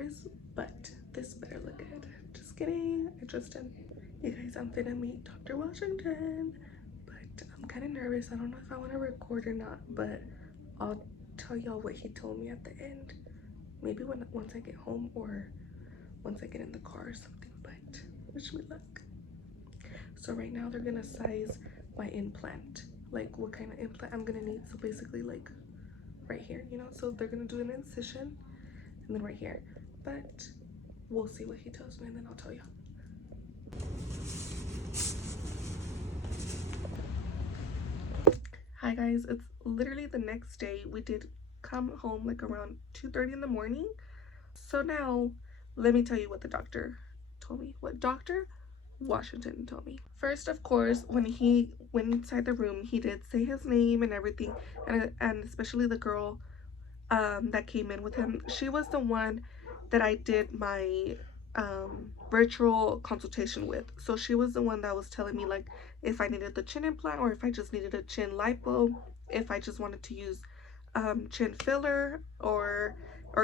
nervous, but this better look good. Just kidding, I trust him. You guys, I'm finna meet Dr. Washington, but I'm kind of nervous. I don't know if I want to record or not, but I'll tell y'all what he told me at the end. Maybe once I get home or once I get in the car or something, but wish me luck. So right now they're gonna size my implant, like what kind of implant I'm gonna need. So basically like right here, you know, so they're gonna do an incision and then right here, but we'll see what he tells me and then I'll tell you. Hi guys, it's literally the next day. We did come home like around 2:30 in the morning. So now let me tell you what the doctor told me, what Dr. Washington told me. First, of course, when he went inside the room, he did say his name and everything, and especially the girl that came in with him. She was the one that I did my virtual consultation with. So she was the one that was telling me like if I needed the chin implant or if I just needed a chin lipo, if I just wanted to use chin filler or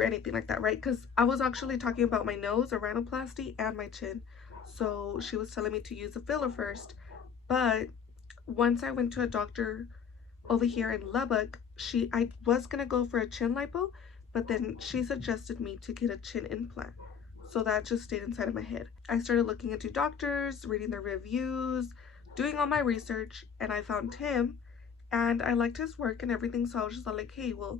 anything like that, right? Because I was actually talking about my nose, a rhinoplasty, and my chin. So she was telling me to use a filler first, but once I went to a doctor over here in Lubbock, I was gonna go for a chin lipo, but then she suggested me to get a chin implant. So that just stayed inside of my head. I started looking into doctors, reading their reviews, doing all my research, and I found him and I liked his work and everything. So I was just like, hey, well,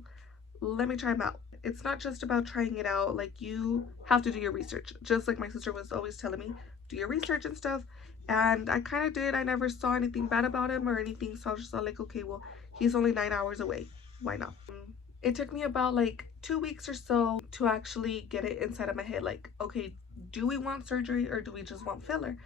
let me try him out. It's not just about trying it out, like you have to do your research, just like my sister was always telling me, do your research and stuff. And I kind of did. I never saw anything bad about him or anything, so I was just like, okay, well, he's only 9 hours away, why not? It took me about like 2 weeks or so to actually get it inside of my head, like, okay, do we want surgery or do we just want filler?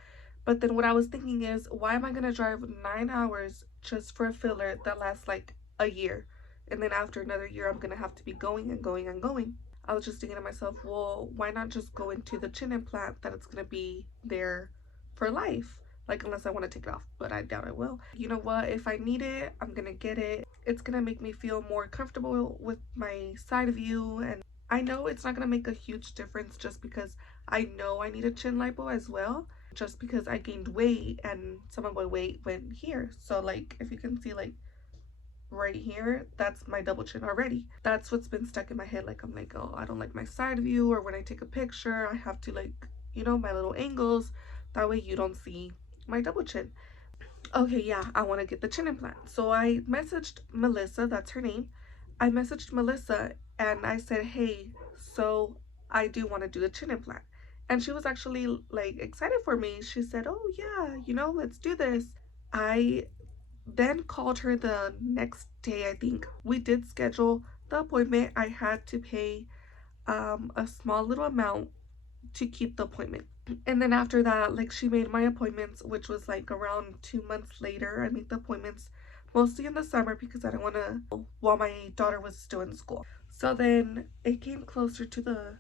But then what I was thinking is, why am I gonna drive 9 hours just for a filler that lasts like a year? And then after another year, I'm gonna have to be going and going and going. I was just thinking to myself, well, why not just go into the chin implant that it's gonna be there for life? Like, unless I want to take it off, but I doubt I will. You know what? If I need it, I'm gonna get it. It's gonna make me feel more comfortable with my side view, and I know it's not gonna make a huge difference just because I know I need a chin lipo as well, just because I gained weight and some of my weight went here. So like, if you can see like right here, that's my double chin already. That's what's been stuck in my head. Like, I'm like, oh, I don't like my side view, or when I take a picture I have to like, you know, my little angles, that way you don't see my double chin. Okay, yeah, I want to get the chin implant. So I messaged Melissa, that's her name. I messaged Melissa and I said, hey, so I do want to do a chin implant. And she was actually like excited for me. She said, oh yeah, you know, let's do this. I then called her the next day. I think we did schedule the appointment. I had to pay a small little amount to keep the appointment, and then after that, like, she made my appointments, which was like around 2 months later. I made the appointments mostly in the summer because I didn't want to while my daughter was still in school. So then it came closer to the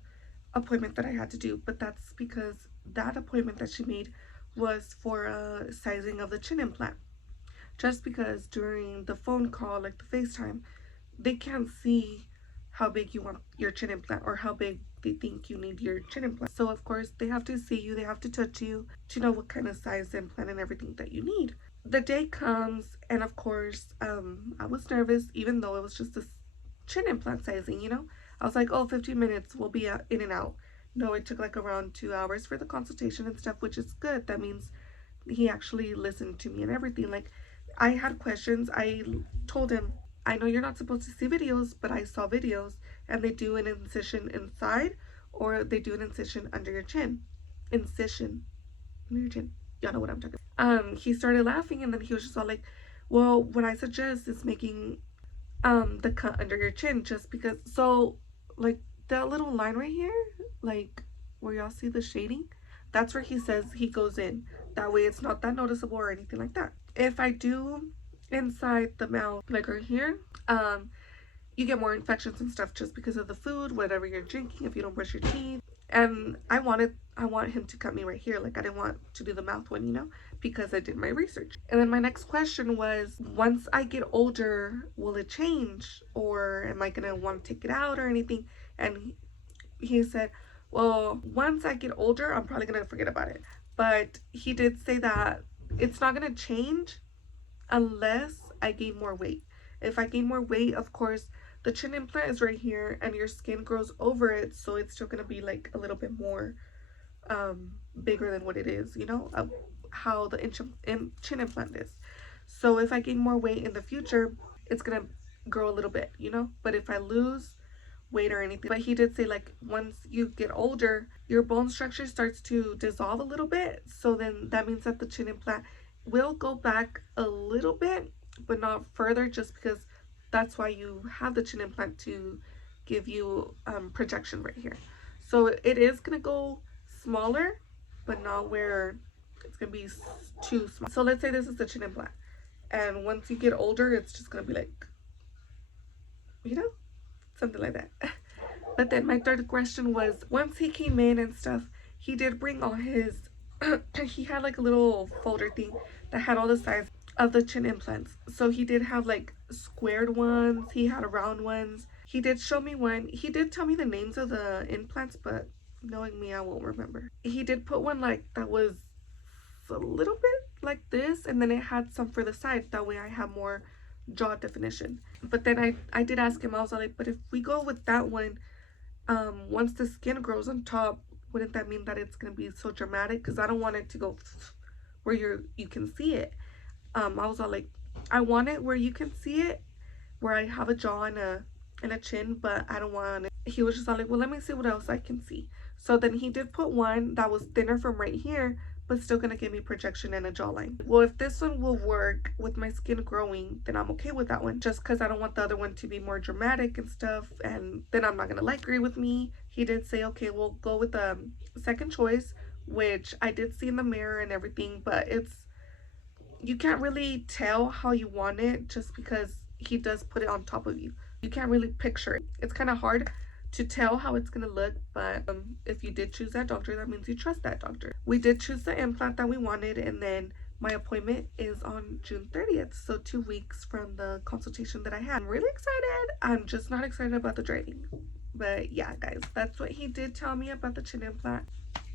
appointment that I had to do, but that's because that appointment that she made was for a sizing of the chin implant, just because during the phone call, like the FaceTime, they can't see how big you want your chin implant or how big they think you need your chin implant. So of course they have to see you, they have to touch you to know what kind of size implant and everything that you need. The day comes and of course I was nervous, even though it was just a chin implant sizing, you know. I was like, oh, 15 minutes, we'll be in and out. No, it took like around 2 hours for the consultation and stuff, which is good. That means he actually listened to me and everything. Like, I had questions. I told him, I know you're not supposed to see videos, but I saw videos and they do an incision inside or they do an incision under your chin. Incision under your chin. Y'all know what I'm talking about. He started laughing and then he was just all like, well, what I suggest is making the cut under your chin, just because, so like that little line right here, like where y'all see the shading, that's where he says he goes in. That way it's not that noticeable or anything like that. If I do inside the mouth, like right here, you get more infections and stuff just because of the food, whatever you're drinking, if you don't brush your teeth. And I want him to cut me right here. Like, I didn't want to do the mouth one, you know, because I did my research. And then my next question was, once I get older, will it change, or am I gonna want to take it out or anything? And he said, Well, once I get older, I'm probably gonna forget about it. But he did say that it's not gonna change unless I gain more weight. If I gain more weight, of course, the chin implant is right here and your skin grows over it, so it's still gonna be like a little bit more bigger than what it is, you know, how the chin implant is. So if I gain more weight in the future, it's gonna grow a little bit, you know. But if I lose weight or anything, but he did say like once you get older, your bone structure starts to dissolve a little bit. So then that means that the chin implant will go back a little bit, but not further, just because that's why you have the chin implant, to give you projection right here. So it is gonna go smaller, but not where it's gonna be too small. So let's say this is the chin implant, and once you get older, it's just gonna be like, you know, something like that. But then my third question was, once he came in and stuff, he did bring all his he had like a little folder thing that had all the size of the chin implants. So he did have like squared ones, he had round ones. He did show me one. He did tell me the names of the implants, but knowing me, I won't remember. He did put one like that was a little bit like this, and then it had some for the side. That way I have more jaw definition. But then I did ask him, I was like, but if we go with that one, once the skin grows on top, wouldn't that mean that it's gonna be so dramatic? Because I don't want it to go where you can see it. I was all like, I want it where you can see it, where I have a jaw and a chin, but I don't want it. He was just all like, well, let me see what else I can see. So then he did put one that was thinner from right here, but still gonna give me projection and a jawline. Well, if this one will work with my skin growing, then I'm okay with that one, just because I don't want the other one to be more dramatic and stuff, and then I'm not gonna like agree with me. He did say, okay, we'll go with the second choice, which I did see in the mirror and everything, but you can't really tell how you want it just because he does put it on top of you. You can't really picture it. It's kind of hard to tell how it's gonna look, but if you did choose that doctor, that means you trust that doctor. We did choose the implant that we wanted, and then my appointment is on June 30th, so 2 weeks from the consultation that I had. I'm really excited. I'm just not excited about the driving. But yeah, guys, that's what he did tell me about the chin implant.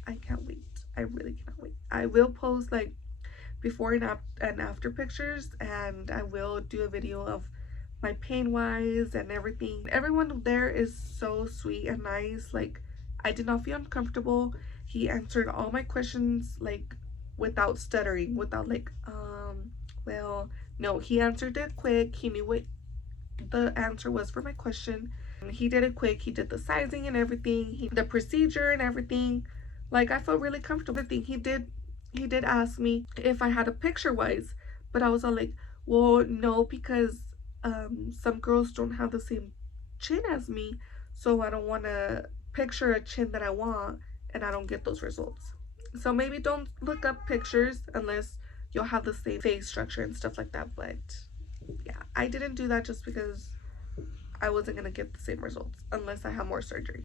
I can't wait. I really cannot wait. I will post like before and after pictures, and I will do a video of my pain wise and everything. Everyone there is so sweet and nice. Like, I did not feel uncomfortable. He answered all my questions like without stuttering, without like well, no, he answered it quick. He knew what the answer was for my question. He did it quick. He did the sizing and everything, the procedure and everything. Like, I felt really comfortable. The thing he did ask me if I had a picture wise, but I was all like, well, no, because some girls don't have the same chin as me, so I don't want to picture a chin that I want and I don't get those results. So maybe don't look up pictures unless you'll have the same face structure and stuff like that. But yeah, I didn't do that just because I wasn't gonna get the same results unless I have more surgery.